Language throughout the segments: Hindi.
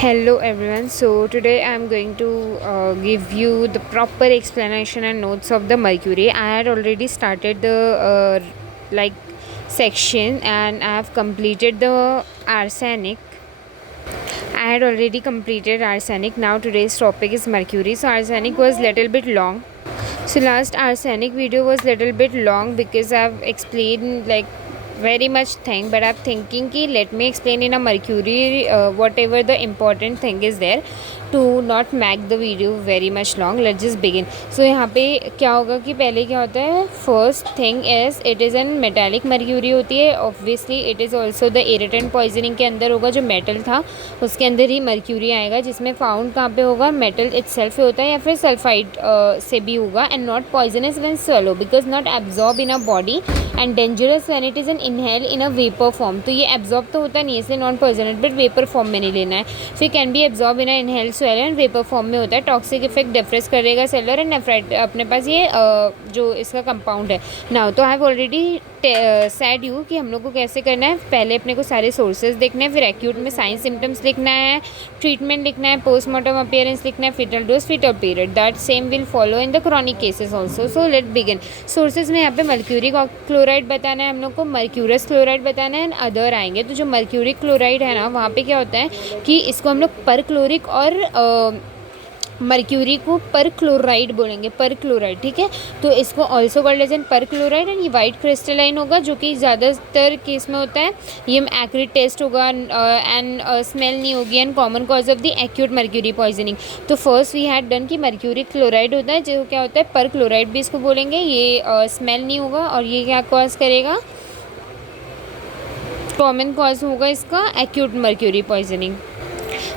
Hello everyone. So today I am going to give you the proper explanation and notes of the mercury. I had already started the like section and I have completed the arsenic. I had already completed arsenic. Now today's topic is mercury. So arsenic was little bit long. So last arsenic video was little bit long because I've explained like very much thing, but I'm thinking कि let me explain in a mercury whatever the important thing is there to not make the video very much long. Let's just begin. So यहाँ पे क्या होगा कि पहले क्या होता है, first thing is it is an metallic mercury होती है. Obviously it is also the irritant poisoning के अंदर होगा, जो metal था उसके अंदर ही mercury आएगा, जिसमें found कहाँ पे होगा, metal itself होता है या फिर sulfide से भी होगा, and not poisonous when swallow because not absorb in a body and dangerous when it is an inhale in a vapor form. तो ये absorb तो होता नहीं है, इसलिए non poisonous but vapor form में नहीं लेना है. फिर can be absorb in a inhale swallow and vapor form में होता है. टॉक्सिक इफेक्ट डिप्रेस करेगा सेलर एंड नेफ्राइट. अपने पास ये जो इसका कंपाउंड है नाउ. तो आई हैव ऑलरेडी सेड यू कि हम लोग को कैसे करना है. पहले अपने को सारे सोर्सेज देखने हैं, फिर एक्यूट में साइन सिम्टम्स लिखना है, ट्रीटमेंट लिखना है, पोस्टमार्टम अपीयरेंस लिखना है, foetal dose, foetal period. That same will follow in the chronic cases also. So let begin. Sources में यहाँ पे मर्क्यूरी क्लोराइड बताना है हम लोग को, मर्क्यूरस क्लोराइड बताना है एंड अदर आएंगे. तो जो मर्क्यूरी क्लोराइड है ना, वहाँ पे क्या होता है कि इसको हम लोग पर क्लोरिक और मर्क्यूरी को पर क्लोराइड बोलेंगे, पर क्लोराइड. ठीक है, तो इसको ऑल्सो कॉल्ड एज एन पर क्लोराइड एंड ये वाइट क्रिस्टलाइन होगा, जो कि ज़्यादातर केस में होता है. ये एक्रिड टेस्ट होगा एंड स्मेल नहीं होगी and common cause of the acute mercury poisoning. तो फर्स्ट वी हैड डन कि मर्क्यूरी क्लोराइड होता है, जो क्या होता है पर क्लोराइड भी इसको बोलेंगे. ये स्मेल नहीं होगा और ये क्या कॉज करेगा, कॉमन कॉज होगा इसका acute mercury poisoning.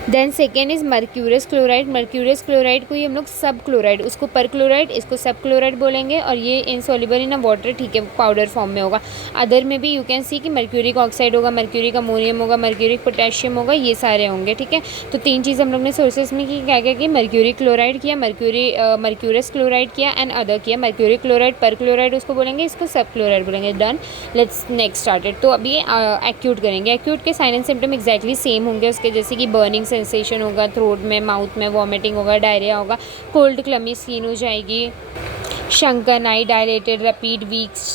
Then second is mercurous chloride. Mercurous chloride को ही हम लोग सब क्लोराइड, उसको पर क्लोराइड, इसको सब क्लोराइड बोलेंगे. और ये इनसॉल्युबल इन अ वाटर, ठीक है, पाउडर फॉर्म में होगा. अदर में भी यू कैन सी कि मर्क्यूरिक ऑक्साइड होगा, मर्क्यूरिक अमोनियम होगा, मर्क्यूरिक पोटेशियम होगा, ये सारे होंगे. ठीक है, तो तीन चीज़ हम लोग ने सोर्सेज में की. क्या क्या कि मर्क्यूरिक क्लोराइड किया, मर्क्यूरस क्लोराइड किया एंड अदर किया. मर्क्यूरिक क्लोराइड पर क्लोराइड उसको बोलेंगे, इसको सब क्लोराइड बोलेंगे. डन. Let's next started. तो अभी एक्यूट करेंगे. एक्यूट के sign and symptom exactly same होंगे उसके, जैसे कि बर्निंग सेंसेशन होगा, थ्रोट में, माउथ में, वॉमिटिंग होगा, डायरिया होगा, कोल्ड क्लमी स्किन हो जाएगी, sunken eye, dilated, rapid weaks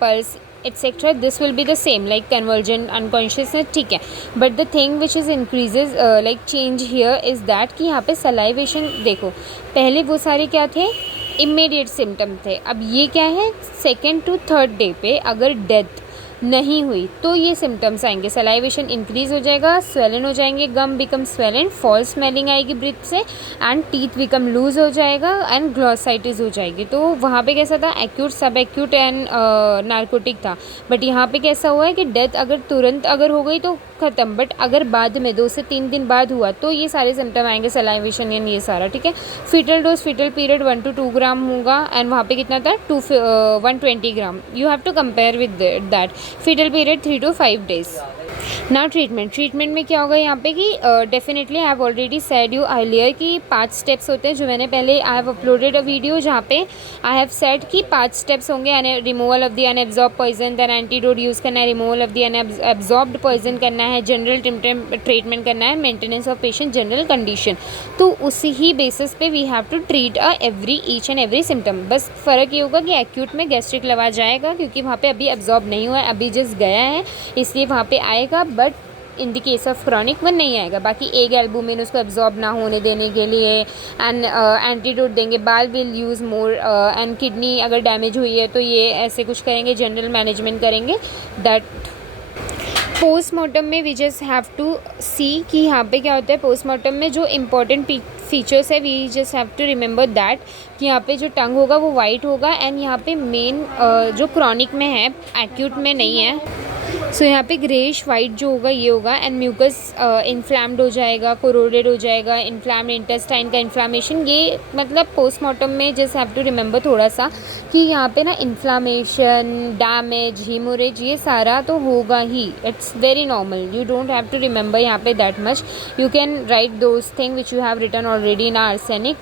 pulse etc. This will be the same like convulsion, unconsciousness. ठीक है, but the thing which is increases like change here is that कि यहाँ पे salivation देखो, पहले वो सारे क्या थे, इमीडिएट सिम्टम थे. अब ये क्या है, सेकेंड टू थर्ड डे पे अगर डेथ नहीं हुई तो ये सिम्टम्स आएंगे. सलाइवेशन इंक्रीज हो जाएगा, स्वेलन हो जाएंगे, गम बिकम स्वेलन, फॉल स्मेलिंग आएगी ब्रीथ से एंड टीथ बिकम लूज हो जाएगा एंड ग्लॉसाइटिस हो जाएगी. तो वहाँ पे कैसा था, एक्यूट, सब एक्यूट एंड नार्कोटिक था. बट यहाँ पे कैसा हुआ है कि डेथ अगर तुरंत अगर हो गई तो ख़त्म, बट अगर बाद में 2 से 3 दिन बाद हुआ तो ये सारे सिम्टम आएंगे, सलाइवेशन एंड ये सारा. ठीक है, foetal dose, foetal period 1 to 2 gram होगा एंड वहाँ पे कितना था 120 gram. You have to compare with that. Fatal period 3 to 5 days. Now treatment में क्या होगा यहाँ पे कि definitely I have already said you earlier कि 5 स्टेप्स होते हैं, जो मैंने पहले I have uploaded a video जहाँ पे आई हैव सेड कि 5 स्टेप्स होंगे. Removal of the unabsorb poison, then antidote use करना है, removal of the unabsorbed poison करना है, जनरल ट्रीटमेंट करना है, maintenance of patient general condition. तो उसी ही बेसिस पे we have to treat each and every symptom. बस फ़र्क ये होगा कि एक्यूट में गैस्ट्रिक लगा जाएगा क्योंकि वहाँ पे अभी एब्जॉर्ब नहीं हुआ है, अभी जस्ट गया है, इसलिए वहाँ पे आएगा. But in the case of chronic one नहीं आएगा. बाकी एक एल्बुमिन उसको एब्जॉर्ब ना होने देने के लिए एंड एंटीडोट देंगे. BAL will use more and kidney अगर डैमेज हुई है तो ये ऐसे कुछ करेंगे, जनरल मैनेजमेंट करेंगे. दैट पोस्टमार्टम में we just have to see कि यहाँ पे क्या होता है. पोस्टमार्टम में जो इम्पोर्टेंट फीचर्स है we just have to remember that कि यहाँ पे जो टंग होगा वो वाइट होगा एंड यहाँ पे मेन जो क्रॉनिक में है, एक्यूट में नहीं है. सो यहाँ पे ग्रेइश वाइट जो होगा ये होगा एंड म्यूकस इन्फ्लैम्ड हो जाएगा, कोरोडेड हो जाएगा, इन्फ्लैम्ड इंटेस्टाइन का इन्फ्लामेशन. ये मतलब पोस्टमार्टम में जस्ट हैव टू रिमेंबर थोड़ा सा कि यहाँ पे ना इन्फ्लामेशन, डैमेज, हीमोरेज ये सारा तो होगा ही. It's very normal. You don't have to remember यहाँ पे that much. You can write those thing which you have written already in arsenic.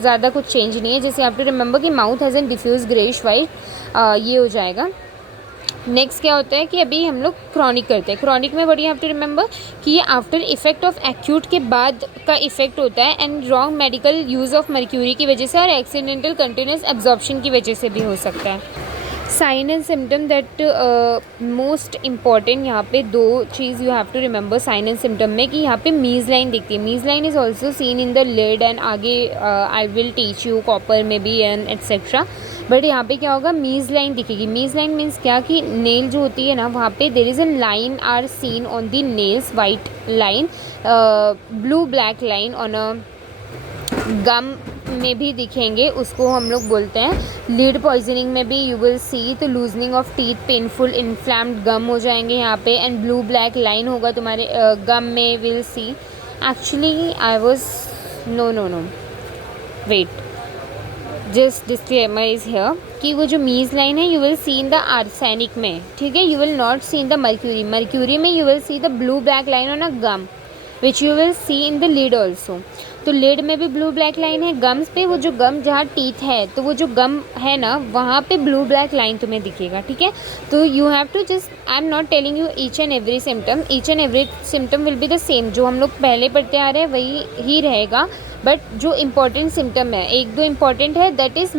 ज़्यादा कुछ चेंज नहीं है. जैसे हैव टू रिमेंबर कि mouth has an diffuse greyish white, ये हो जाएगा. नेक्स्ट क्या होता है कि अभी हम लोग क्रॉनिक करते हैं। क्रॉनिक में what you have to remember कि ये आफ्टर इफेक्ट ऑफ एक्यूट के बाद का इफेक्ट होता है and wrong medical use of mercury की वजह से और एक्सीडेंटल कंटिन्यूस एब्जॉर्प्शन की वजह से भी हो सकता है। Sign and symptom that most important यहाँ पे दो चीज़ you have to remember sign and symptom में कि यहाँ पे मीज़ लाइन दिखती है। Mees line is also seen in the lead and आगे I will teach you copper में भी एंड एट्सेट्रा। बट यहाँ पे क्या होगा, मीज़ लाइन दिखेगी। मीज़ लाइन मीन्स क्या कि नेल जो होती है ना वहाँ पे there is a line are seen on the nails, white line, blue black line on a gum में भी दिखेंगे, उसको हम लोग बोलते हैं। लीड पॉइजनिंग में भी यू विल सी तो लूजनिंग ऑफ टीथ, पेनफुल इन्फ्लैम्ड गम हो जाएंगे यहाँ पे एंड ब्लू ब्लैक लाइन होगा तुम्हारे गम में, will see. Actually I was no wait, just disclaimer is here कि वो जो मीज़ लाइन है you will see in the arsenic में, ठीक है, you will not see in the mercury. Mercury में you will see the blue black line on a gum which you will see in the lead also. तो लीड में भी ब्लू ब्लैक लाइन है, गम्स पे वो जो गम जहाँ टीथ है तो वो जो गम है ना वहाँ पे ब्लू ब्लैक लाइन तुम्हें दिखेगा, ठीक है। तो you have to just, I am not telling you each and every symptom, each and every symptom will be the same, जो हम लोग पहले पढ़ते आ रहे हैं वही ही रहेगा। बट जो इम्पॉर्टेंट सिम्टम है, एक दो इम्पॉर्टेंट है, that is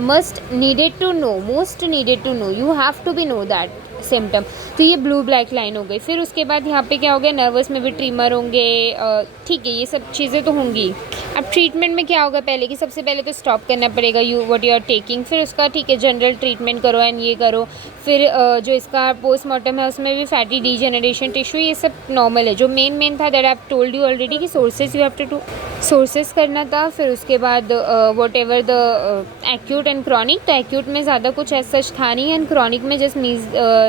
must needed to know, most needed to know, you have to be know that symptom. तो ये ब्लू ब्लैक लाइन हो गई। फिर उसके बाद यहाँ पे क्या हो गया, नर्वस में भी ट्रिमर होंगे, ठीक है, ये सब चीज़ें तो होंगी। अब ट्रीटमेंट में क्या होगा, पहले कि सबसे पहले तो स्टॉप करना पड़ेगा व्हाट यू आर टेकिंग, फिर उसका ठीक है जनरल ट्रीटमेंट करो एंड ये करो। फिर जो इसका पोस्टमार्टम है उसमें भी फैटी डीजेनरेशन टिश्यू, ये सब नॉर्मल है। जो मेन था that I have told you already कि sources you have to sources करना था। फिर उसके बाद whatever the acute and chronic, तो एक्यूट में ज़्यादा कुछ ऐसा सच था नहीं एंड क्रॉनिक में just Mees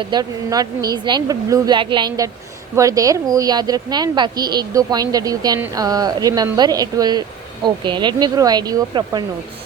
that not Mees line but blue black line that were there, वो याद रखना है। एंड बाकी एक दो point that you can remember, it will okay. Let me provide you a proper notes.